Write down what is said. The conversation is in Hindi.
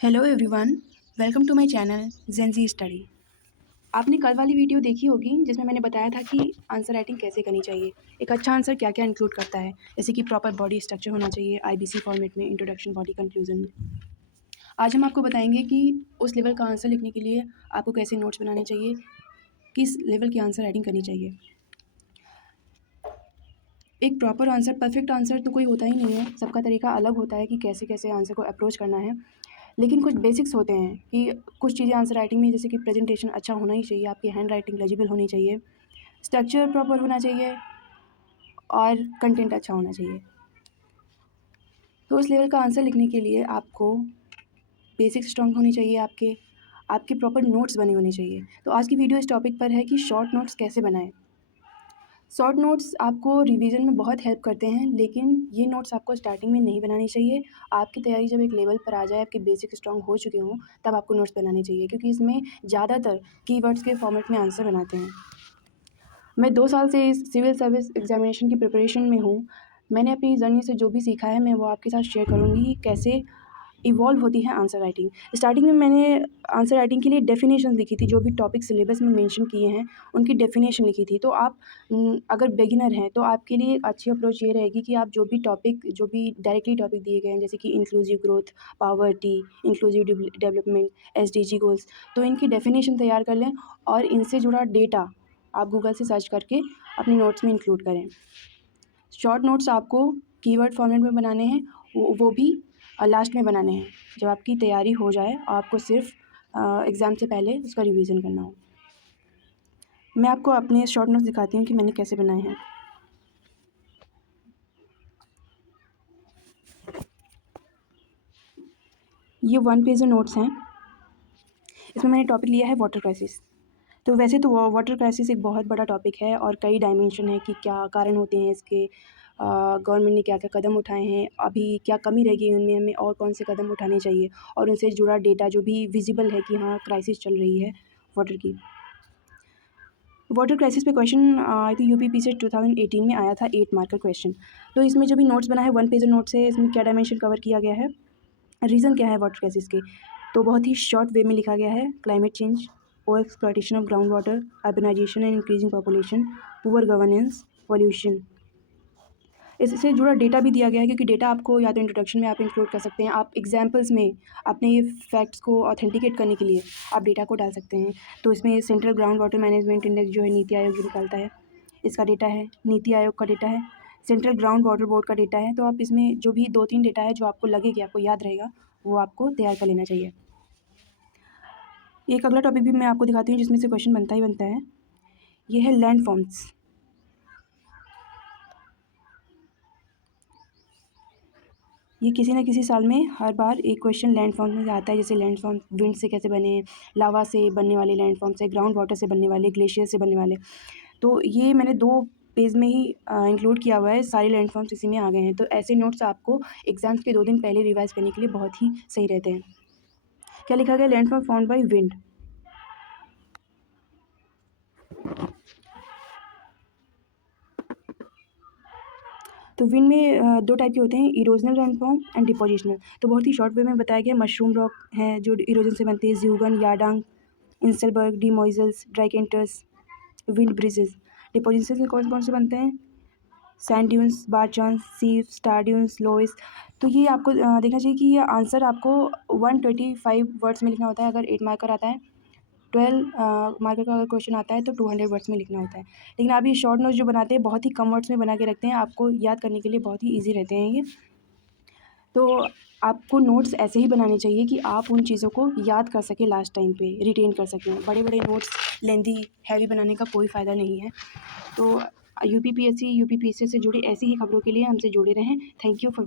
Hello everyone, welcome to my channel gen z study. आपने कल वाली वीडियो देखी होगी जिसमें मैंने बताया था कि आंसर राइटिंग कैसे करनी चाहिए। एक अच्छा आंसर क्या क्या इंक्लूड करता है, जैसे कि प्रॉपर बॉडी स्ट्रक्चर होना चाहिए आईबीसी फॉर्मेट में, इंट्रोडक्शन, बॉडी, कंक्लूजन में। आज हम आपको बताएंगे कि उस लेवल का आंसर लिखने के लिए आपको कैसे नोट्स बनाने चाहिए, किस लेवल की आंसर राइटिंग करनी चाहिए। एक प्रॉपर आंसर, परफेक्ट आंसर तो कोई होता ही नहीं है, सबका तरीका अलग होता है कि कैसे कैसे आंसर को अप्रोच करना है। लेकिन कुछ बेसिक्स होते हैं कि कुछ चीज़ें आंसर राइटिंग में, जैसे कि प्रेजेंटेशन अच्छा होना ही चाहिए, आपकी हैंड राइटिंग लेजिबल होनी चाहिए, स्ट्रक्चर प्रॉपर होना चाहिए और कंटेंट अच्छा होना चाहिए। तो उस लेवल का आंसर लिखने के लिए आपको बेसिक्स स्ट्रॉन्ग होनी चाहिए, आपके प्रॉपर नोट्स बने होने चाहिए। तो आज की वीडियो इस टॉपिक पर है कि शॉर्ट नोट्स कैसे बनाएं। शॉर्ट नोट्स आपको रिवीजन में बहुत हेल्प करते हैं, लेकिन ये नोट्स आपको स्टार्टिंग में नहीं बनानी चाहिए। आपकी तैयारी जब एक लेवल पर आ जाए, आपके बेसिक स्ट्रॉन्ग हो चुके हों, तब आपको नोट्स बनाने चाहिए, क्योंकि इसमें ज़्यादातर कीवर्ड्स के फॉर्मेट में आंसर बनाते हैं। मैं 2 साल से इस सिविल सर्विस एग्जामिनेशन की प्रिपरेशन में हूँ। मैंने अपनी जर्नी से जो भी सीखा है, मैं वो आपके साथ शेयर करूँगी कि कैसे इवॉल्व होती है आंसर राइटिंग। स्टार्टिंग में मैंने आंसर राइटिंग के लिए डेफिनेशन लिखी थी, जो भी टॉपिक सिलेबस में मेंशन किए हैं उनकी डेफिनेशन लिखी थी। तो आप अगर बिगिनर हैं तो आपके लिए एक अच्छी अप्रोच ये रहेगी कि आप जो भी डायरेक्टली टॉपिक दिए गए हैं, जैसे कि inclusive growth, poverty, inclusive development, SDG goals, तो इनकी डेफिनेशन तैयार कर लें और इनसे जुड़ा डेटा आप गूगल से सर्च करके अपने नोट्स में इंक्लूड करें। शॉर्ट नोट्स आपको कीवर्ड फॉर्मेट में बनाने हैं, वो भी लास्ट में बनाने हैं, जब आपकी तैयारी हो जाए और आपको सिर्फ एग्ज़ाम से पहले उसका रिवीजन करना हो। मैं आपको अपने शॉर्ट नोट्स दिखाती हूँ कि मैंने कैसे बनाए हैं। ये 1 पेज नोट्स हैं। इसमें मैंने टॉपिक लिया है वाटर क्राइसिस। तो वैसे तो वाटर क्राइसिस एक बहुत बड़ा टॉपिक है और कई डायमेंशन है कि क्या कारण होते हैं इसके, गवर्नमेंट ने क्या क्या कदम उठाए हैं, अभी क्या कमी रह गई उनमें, हमें और कौन से कदम उठाने चाहिए, और उनसे जुड़ा डेटा जो भी विजिबल है कि हाँ क्राइसिस चल रही है वाटर की। वाटर क्राइसिस पे क्वेश्चन आई थिंक यूपीपी से 2018 में आया था, 8 मार्क का क्वेश्चन। तो इसमें जो भी नोट्स बना है 1 पेज नोट्स है, इसमें क्या डायमेंशन कवर किया गया है, रीज़न क्या है वाटर क्राइसिस के, तो बहुत ही शॉर्ट वे में लिखा गया है। Climate change, over exploitation of ground water, urbanisation and increasing population, poor governance, pollution. इससे जुड़ा डेटा भी दिया गया है, क्योंकि डेटा आपको या तो इंट्रोडक्शन में आप इंक्लूड कर सकते हैं, आप एग्जाम्पल्स में अपने ये फैक्ट्स को ऑथेंटिकेट करने के लिए आप डेटा को डाल सकते हैं। तो इसमें central ground water management index जो है नीति आयोग जो निकालता है, इसका डेटा है, नीति आयोग का डेटा है, सेंट्रल ग्राउंड वाटर बोर्ड का डेटा है। तो आप इसमें जो भी 2-3 डेटा है जो आपको लगे कि आपको याद रहेगा, वो आपको तैयार कर लेना चाहिए। एक अगला टॉपिक भी मैं आपको दिखाती हूँ जिसमें से क्वेश्चन बनता ही बनता है, ये है लैंड फॉर्म्स। ये किसी न किसी साल में हर बार एक क्वेश्चन लैंड फॉर्म में आता है, जैसे लैंड फॉर्म विंड से कैसे बने, लावा से बनने वाले लैंड फॉर्म से, ग्राउंड वाटर से बनने वाले, ग्लेशियर से बनने वाले। तो ये मैंने 2 पेज में ही इंक्लूड किया हुआ है, सारे लैंड फॉर्म्स इसी में आ गए हैं। तो ऐसे नोट्स आपको एग्जाम्स के 2 दिन पहले रिवाइज करने के लिए बहुत ही सही रहते हैं। क्या लिखा गया, land form formed by wind. तो विंड में 2 टाइप के होते हैं, इरोजनल लैंडफॉर्म एंड डिपोजिशनल। तो बहुत ही शॉर्ट वे में बताया गया, मशरूम रॉक हैं जो इरोजन से बनते हैं, zeugen, yardang, inselberg, demoiselles, dreikanters, wind bridges. Deposition से कौन कौन से बनते हैं, sand dunes, barchans, seif, star dunes, loess. तो ये आपको देखना चाहिए कि ये आंसर आपको 125 वर्ड्स में लिखना होता है अगर 8 मार्कर आता है। 12 मार्कर का अगर क्वेश्चन आता है तो 200 वर्ड्स में लिखना होता है। लेकिन आप ये शॉर्ट नोट्स जो बनाते हैं बहुत ही कम वर्ड्स में बना के रखते हैं, आपको याद करने के लिए बहुत ही ईजी रहते हैं ये। तो आपको नोट्स ऐसे ही बनाने चाहिए कि आप उन चीज़ों को याद कर सकें, लास्ट टाइम पे रिटेन कर सकें। बड़े बड़े नोट्स लेंदी हैवी बनाने का कोई फ़ायदा नहीं है। तो यूपीपीएससी यूपीपीएससी से जुड़ी ऐसी ही खबरों के लिए हमसे जुड़े रहें। Thank you for